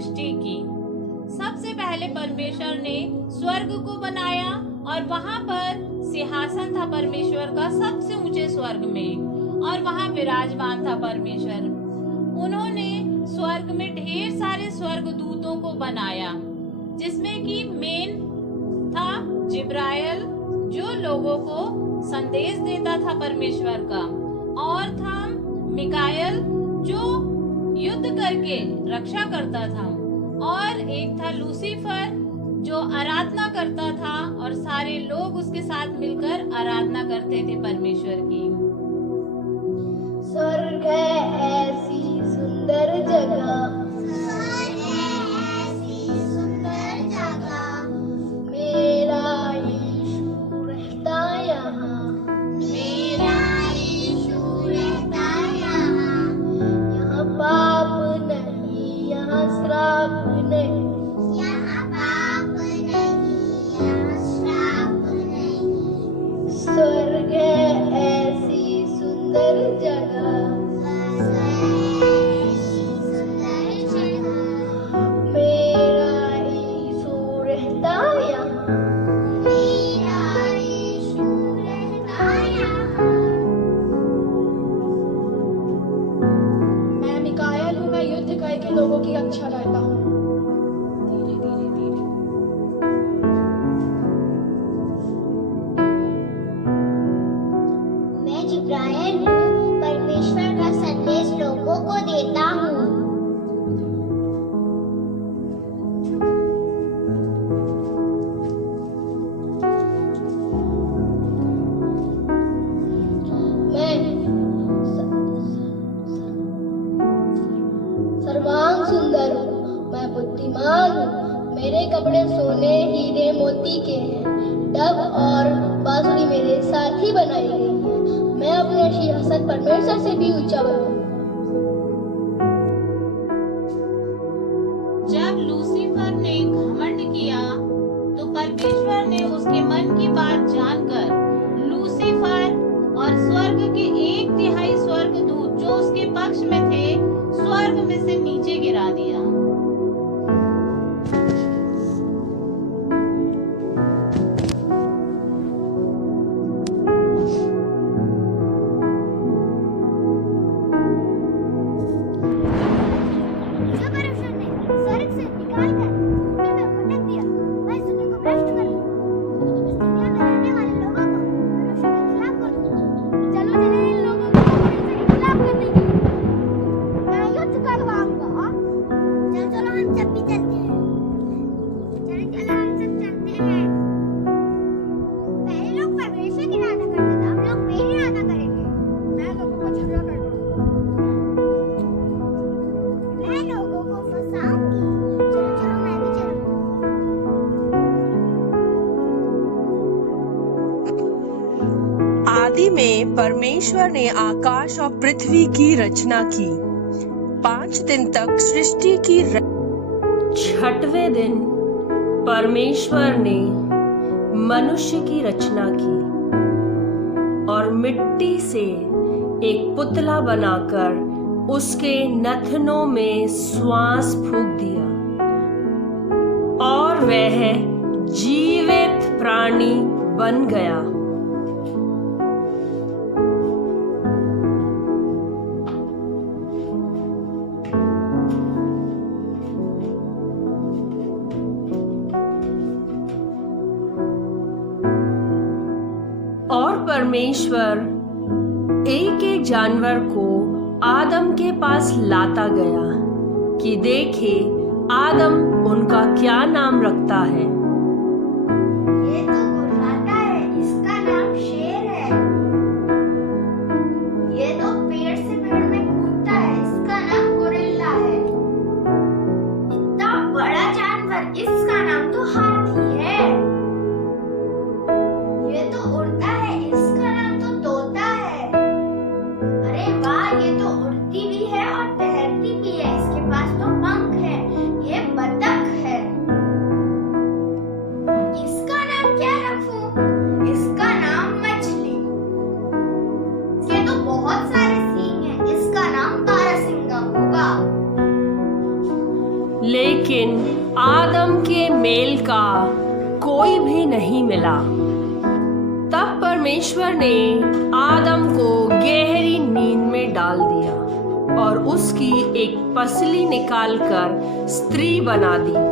सृष्टि की। सबसे पहले परमेश्वर ने स्वर्ग को बनाया और वहां पर सिंहासन था परमेश्वर का सबसे ऊंचे स्वर्ग में, और वहां विराजमान था परमेश्वर। उन्होंने स्वर्ग में ढेर सारे स्वर्गदूतों को बनाया, जिसमें कि मेन था जिब्राइल जो लोगों को संदेश देता था परमेश्वर का, और था मिकाएल जो युद्ध करके रक्षा करता था, और एक था लूसीफर जो आराधना करता था, और सारे लोग उसके साथ मिलकर आराधना करते थे परमेश्वर की। स्वर्ग है ऐसी सुंदर जगह, मेरा यीशु रहता यहाँ, यहाँ पाप नहीं, यहाँ श्राप नहीं, स्वर्ग है ऐसी सुंदर जगह, मेरा यीशु रहता यहाँ, मैं मिकाएल हूँ, मैं युद्ध करके लोगों की रक्षा करता हूँ। धीरे धीरे धीरे मैं जिब्राइल हूँ, परमेश्वर का संदेश लोगों को देता हूँ। मैं सर्वांग सुंदर हूँ, मैं बुद्धिमान हूँ, मेरे कपड़े सोने हीरे मोती के हैं, डब और बांसुरी मेरे साथ ही बनाई गई है, मैं अपने सिंहासन परमेश्वर से भी ऊंचा बनूं। जब लूसीफर ने घमंड किया तो परमेश्वर ने उसके मन की बात जानकर लूसीफर और स्वर्ग के 1/3 स्वर्गदूत जो उसके पक्ष में थे स्वर्ग में से नीचे गिरा दिया। जो परमेश्वर ने स्वर्ग से निकालकर भूमि में पटक दिया, वह इस दुनिया को भ्रष्ट कर दूं। इस दुनिया में रहने वाले लोगों को परमेश्वर के खिलाफ कर दूं। चलो चले इन लोगों को परमेश्वर के खिलाफ करने के लिए मैं युद्ध करवाऊंगा। चलो चलो हम सब भी चलते हैं। चलो चलो हम सब चलते हैं। पहले लोग परमेश्वर की आराधना करते थे, हम लोग मेरी आराधना करेंगे। मैं लोगों को झगड़ा करवाऊंगा, मैं लोगों को फंसाऊंगी। चलो चलो मैं भी चलूंगी। आदि में परमेश्वर ने आकाश और पृथ्वी की रचना की। 5 दिन तक सृष्टि की 6वें दिन परमेश्वर ने मनुष्य की रचना की और मिट्टी से एक पुतला बनाकर उसके नथनों में श्वास फूंक दिया और वह जीवित प्राणी बन गया। और परमेश्वर एक एक जानवर को आदम के पास लाता गया कि देखे आदम उनका क्या नाम रखता है। ये तो गुर्राता है, इसका नाम शेर है। ये तो पेड़ से पेड़ में कूदता है, इसका नाम गोरिल्ला है। इतना बड़ा जानवर, इसका नाम तो हाथी है। ये तो उड़ता है, इसका नाम तो तोता है। अरे वाह, ये तो उड़ती भी है और तैरती भी है, इसके पास तो पंख है। ये बतख है, इसका नाम क्या लेकिन आदम के मेल का कोई भी नहीं मिला। तब परमेश्वर ने आदम को गहरी नींद में डाल दिया और उसकी एक पसली निकालकर स्त्री बना दी।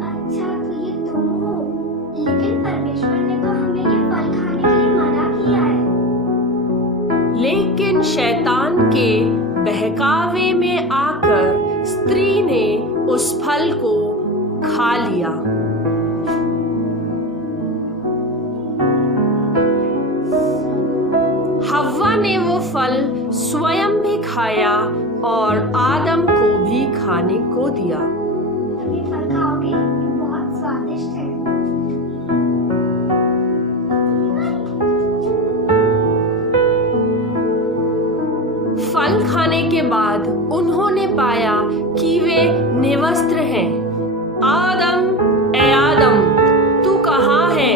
अच्छा तो ये तुम हो, लेकिन परमेश्वर ने तो हमें ये फल खाने के लिए मना किया है। लेकिन शैतान के बहकावे में आकर स्त्री ने उस फल को खा लिया। हव्वा ने वो फल स्वयं भी खाया और आदम को भी खाने को दिया। ये फल खाओगे, ये बहुत स्वादिष्ट है। फल खाने के बाद उन्होंने पाया कि वे निर्वस्त्र हैं। आदम, ए आदम, तू कहाँ है?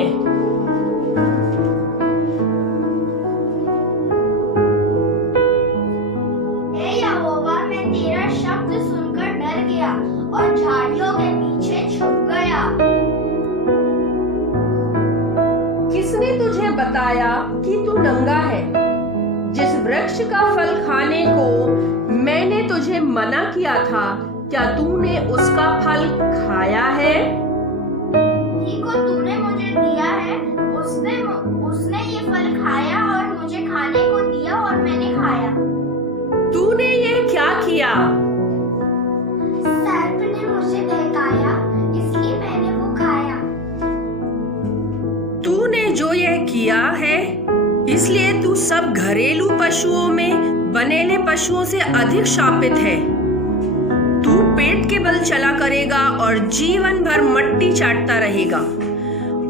हे यहोवा, मैं तेरा शब्द सुनकर डर गया और झाड़ियों के पीछे छुप गया। किसने तुझे बताया कि तू नंगा है? जिस वृक्ष का फल खाने को मैंने तुझे मना किया था, क्या तूने उसका फल खाया है? ही को तूने मुझे दिया है, उसने ये फल खाया और मुझे खाने को दिया और मैंने खाया। तूने ये क्या किया? सर्प ने मुझे बहकाया, इसलिए मैंने वो खाया। तूने जो यह किया है, इसलिए तू सब घरेलू पशुओं में बनेले पशुओं से अधिक शापित है। तू पेट के बल चला करेगा और जीवन भर मट्टी चाटता रहेगा।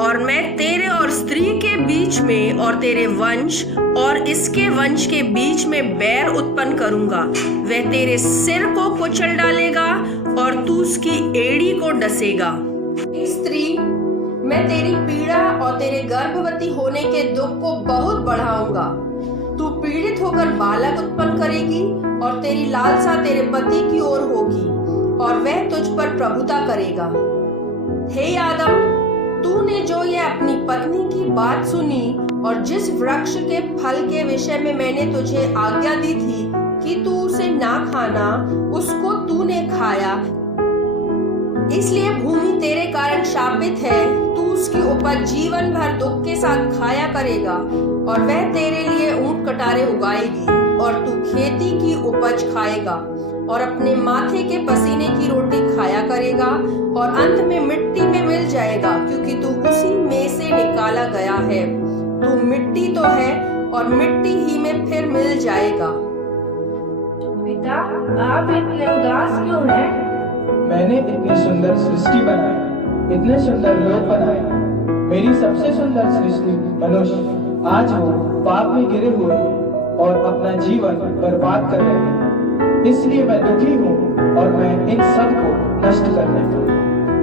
और मैं तेरे और स्त्री के बीच में और तेरे वंश और इसके वंश के बीच में बैर उत्पन्न करूंगा। वह तेरे सिर को कुचल डालेगा और तू उसकी एड़ी को डसेगा। स्त्री, मैं तेरी पीड़ा और तेरे गर्भवती होने के दुख को बहुत बढ़ाऊंगा। तू पीड़ित होकर बालक उत्पन्न करेगी और तेरी लालसा तेरे पति की ओर होगी और वह तुझ पर प्रभुता करेगा। हे आदम, तूने जो ये अपनी पत्नी की बात सुनी और जिस वृक्ष के फल के विषय में मैंने तुझे आज्ञा दी थी कि तू उसे ना खाना, उसको तूने खाया, इसलिए भूमि तेरे कारण शापित है। तू उसकी उपज जीवन भर दुख के साथ खाया करेगा और वह तेरे लिए ऊंट कटारे उगाएगी और तू खेती की उपज खाएगा और अपने माथे के पसीने की रोटी खाया करेगा और अंत में मिट्टी में मिल जाएगा, क्योंकि तू उसी में से निकाला गया है। तू मिट्टी तो है और मिट्टी ही में फिर मिल जाएगा। पिता, आप इतने उदास क्यों हैं? मैंने इतनी सुंदर सृष्टि बनाई, इतने सुंदर लोग बनाए। मेरी सबसे सुंदर सृष्टि मनुष्य, आज वो पाप में गिरे हुए हैं और अपना जीवन बर्बाद कर रहे हैं। इसलिए मैं दुखी हूँ और मैं इन सब को नष्ट करने का।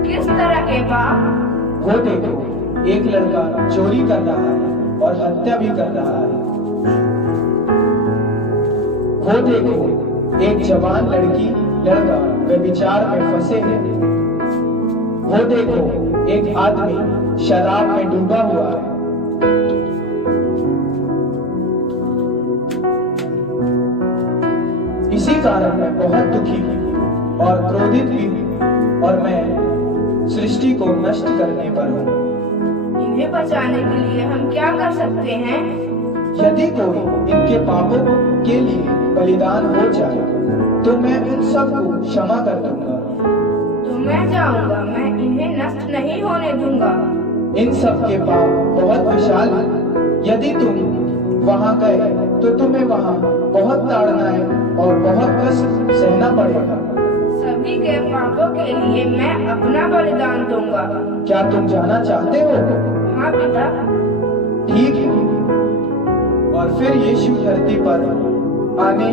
किस तरह के पाप? वो देखो, एक लड़का चोरी कर रहा है और हत्या भी कर रहा है। वो देखो, एक जवान लड़का व्यभिचार में फंसे हैं। वो देखो, एक आदमी शराब में डूबा हुआ है। इसी कारण मैं बहुत दुखी हूँ और क्रोधित भी हूँ और मैं सृष्टि को नष्ट करने पर हूँ। इन्हें बचाने के लिए हम क्या कर सकते हैं? यदि कोई इनके पापों के लिए बलिदान हो जाए तो मैं उन सबको क्षमा कर दूंगा। तो मैं जाऊंगा, मैं इन्हें नष्ट नहीं होने दूंगा। इन सब के पाप बहुत विशाल है। यदि तुम वहां गए तो तुम्हें वहां बहुत ताड़ना है और बहुत कष्ट सहना पड़ेगा। सभी के पापों के लिए मैं अपना बलिदान दूंगा। क्या तुम जाना चाहते हो? हाँ पिता। ठीक है। और फिर यीशु धरती पर आने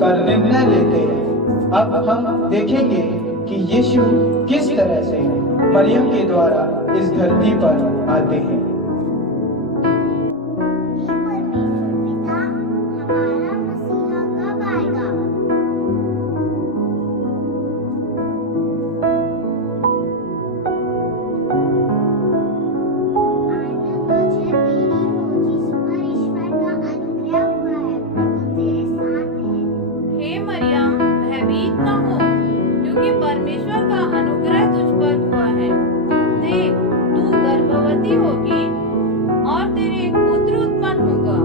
का निर्णय लेते हैं। अब हम देखेंगे कि यीशु किस तरह से मरियम के द्वारा इस धरती पर आते हैं। हे मरियम, भयभीत न हो, क्योंकि परमेश्वर का अनुग्रह तुझ पर हुआ है। देख, तू गर्भवती होगी और तेरे एक पुत्र उत्पन्न होगा।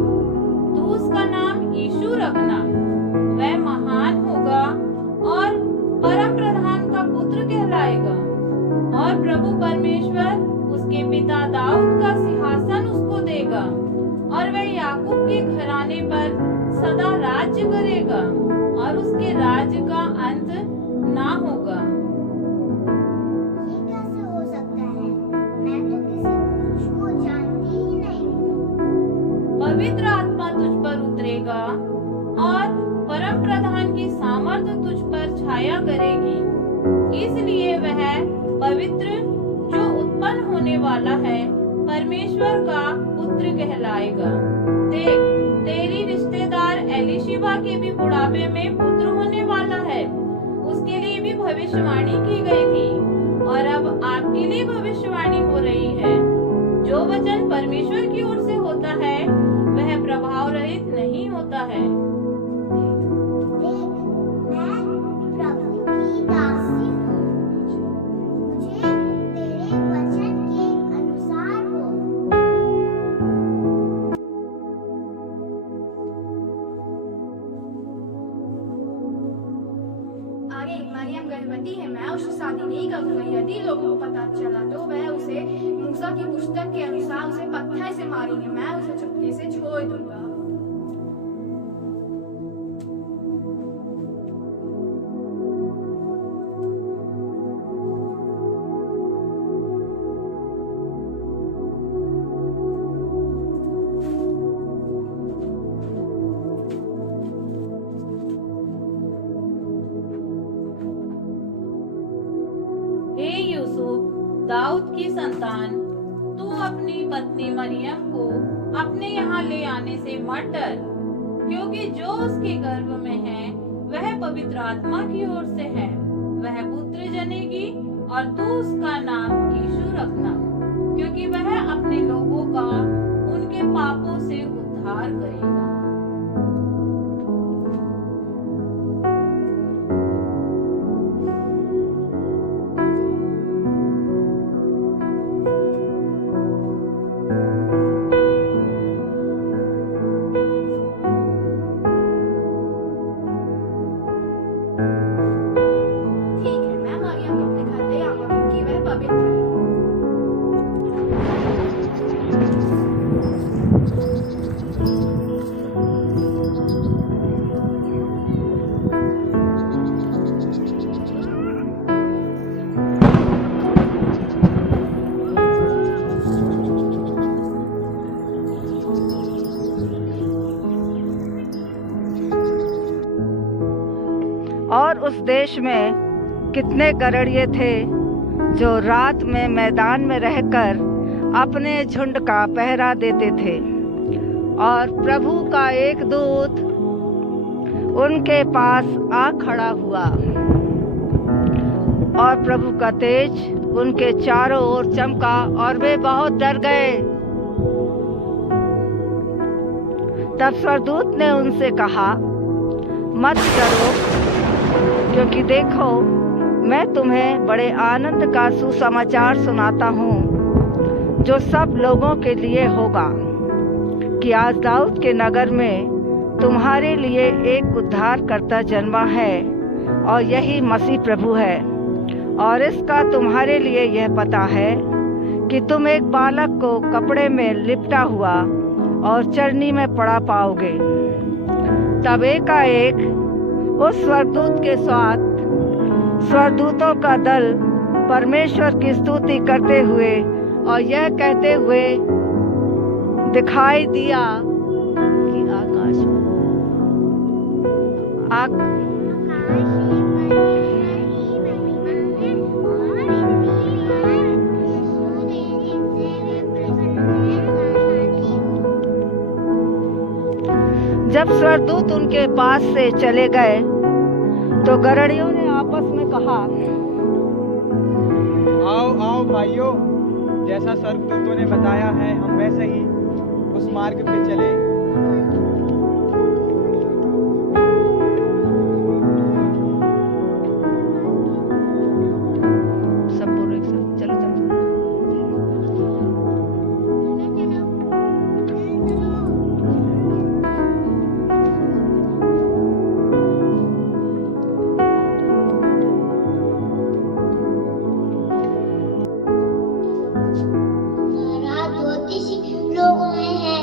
तू उसका नाम यीशु रखना। वह महान होगा और परम प्रधान का पुत्र कहलाएगा। और प्रभु परमेश्वर उसके पिता दाऊद का सिंहासन उसको देगा और वह याकूब के घराने पर सदा राज्य करेगा और उसके राज्य का अंत ना होगा। ये कैसे हो सकता है? मैं तो किसी पुरुष को जानती ही नहीं हूँ। पवित्र आत्मा तुझ पर उतरेगा और परम प्रधान की सामर्थ तुझ पर छाया करेगी। इसलिए वह पवित्र जो उत्पन्न होने वाला है परमेश्वर का पुत्र कहलाएगा। देख, तेरी रिश्तेदार एलिशिबा के भी बुढ़ापे में पुत्र होने वाला है। उसके लिए भी भविष्यवाणी की गई थी और अब आपके लिए भविष्यवाणी हो रही है। जो वचन परमेश्वर की ओर से होता है वह प्रभाव रहित नहीं होता है। देख, मैं प्रभु की दासी हूँ। मुझे तेरे वचन के अनुसार हो। आगे मरियम गर्भवती है, मैं उससे शादी नहीं करूंगा। यदि लोगों को पता चला तो वह उसे मूसा की पुस्तक के अनुसार उसे पत्थर से मारेंगे। मैं उसे चुपके से छोड़ दूंगा। हे यूसुफ, दाऊद की संतान, तू अपनी पत्नी मरियम को अपने यहाँ ले आने से मत डर, क्योंकि जो उसके गर्भ में है वह पवित्र आत्मा की ओर से है। वह पुत्र जनेगी और तू उसका नाम यीशु रखना, क्योंकि वह अपने लोगों का उनके पापों से उद्धार करेगा। ठीक है, मैं मरियम को अपने घर ले आऊंगा क्योंकि वह पवित्र है। और उस देश में कितने गड़रिये थे जो रात में मैदान में रहकर अपने झुंड का पहरा देते थे। और प्रभु का एक दूत उनके पास आ खड़ा हुआ और प्रभु का तेज उनके चारों ओर चमका और वे बहुत डर गए। तब स्वर्गदूत ने उनसे कहा, मत डरो, क्योंकि देखो मैं तुम्हें बड़े आनंद का सुसमाचार सुनाता हूँ जो सब लोगों के लिए होगा, कि आज दाऊद के नगर में तुम्हारे लिए एक उद्धारकर्ता जन्मा है और यही मसीह प्रभु है। और इसका तुम्हारे लिए यह पता है कि तुम एक बालक को कपड़े में लिपटा हुआ और चरनी में पड़ा पाओगे। तब एकाएक उस स्वर्गदूत के साथ स्वर्गदूतों का दल परमेश्वर की स्तुति करते हुए और यह कहते हुए दिखाई दिया कि आकाश जब स्वर्गदूत उनके पास से चले गए तो गरड़ियों ने आपस में कहा, आओ आओ भाइयों, जैसा स्वर्गदूतों ने बताया है हम वैसे ही उस मार्ग पे चले। सब बोलो एक साथ, चलो चलो। रात ज्योतिष लोगों में है,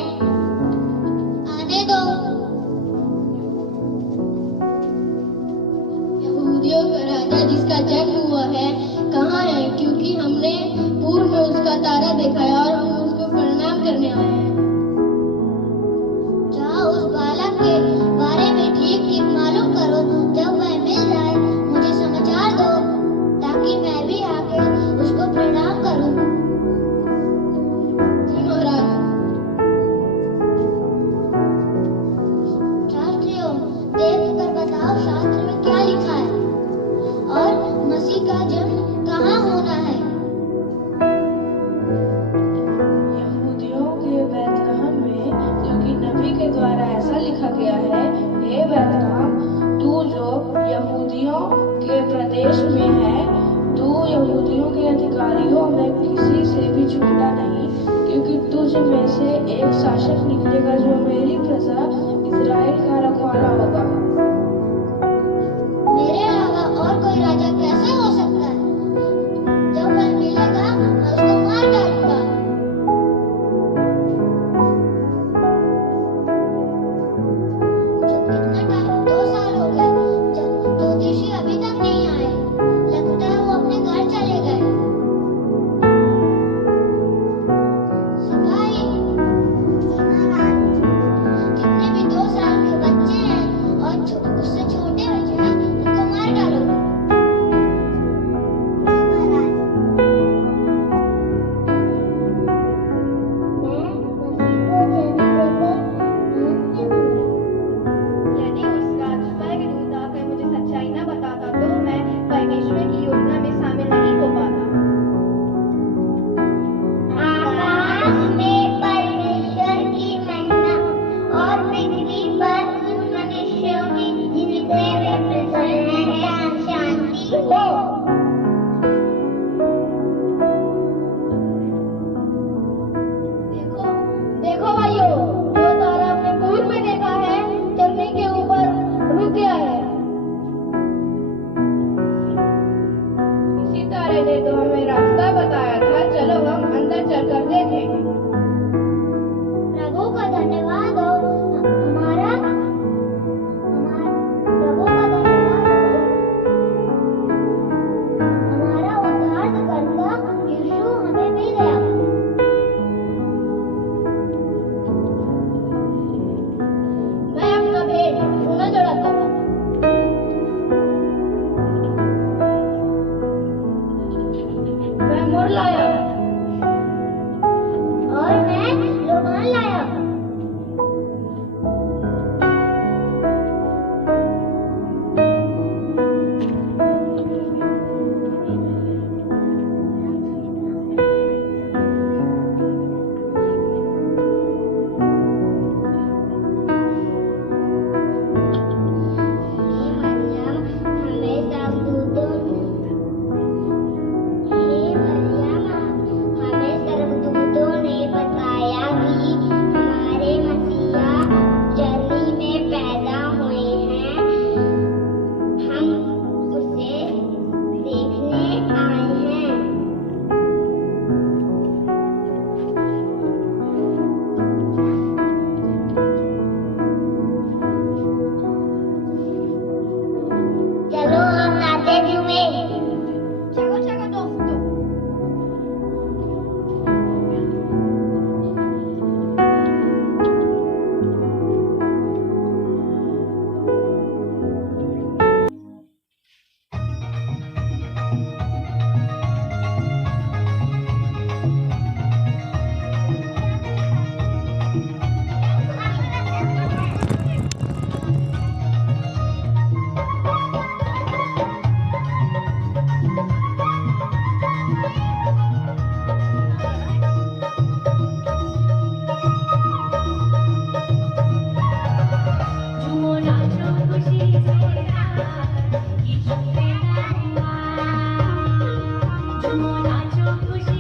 आने दो। यहूदियों का राजा जिसका जन्म हुआ है कहाँ है? क्योंकि हमने पूर्व में उसका तारा देखा है और हम उसको प्रणाम करने आए हैं। जाओ उस बालक के बारे में ठीक ठीक मालूम करो। जब वह मिल जाए मुझे समाचार दो, ताकि मैं भी आके उसको प्रणाम करूं। जी महाराज। शास्त्रियों, देख कर बताओ शास्त्र में क्या लिखा है और मसीह का जन्म कहाँ होना है? यहूदियों के बैतलहम में, क्योंकि नबी के द्वारा ऐसा लिखा गया है, हे बैतलहम, तू जो यहूदियों के प्रदेश में है, तू यहूदियों के अधिकारियों में किसी से भी छोटा नहीं, क्योंकि तुझ में से एक शासक निकलेगा जो मेरी प्रजा इस्राएल का रखवाला होगा। मेरे अलावा और कोई राजा कैसे हो सकता है? जब वह मिलेगा मैं उसको मार डालूंगा। कितना टाइम, 2 साल हो गए, ज्योतिषी अभी तक नहीं आए। लगता है वो अपने घर चले गए। सिपाही, जितने भी 2 साल के बच्चे हैं और उससे छोटे बच्चे हैं, उनको मार डालो। यदि उसका स्वर्गदूत आकर मुझे सच्चाई न बताता तो मैं परमेश्वर की योजना में शामिल नहीं हो पाता। आकाश में परमेश्वर की महिमा और पृथ्वी पर उन मनुष्यों की जिनसे वे प्रसन्न हैं शांति हो। देखो देखो भाइयों, जो तारा हमने पूर्व में देखा है चलने के ऊपर रुक गया है। इसी तारे ने तो हमें रास्ता बताया था। चलो हम अंदर चलकर देखें। प्रभु का धन्यवाद हो। प्रभु का धन्यवाद हो। हमारा उद्धारकर्ता यीशु हमें मिल गया। मैं अपना भेंट सोना चढ़ाता हूँ। मैं मुड़ लाया। और झूमो नाचो खुश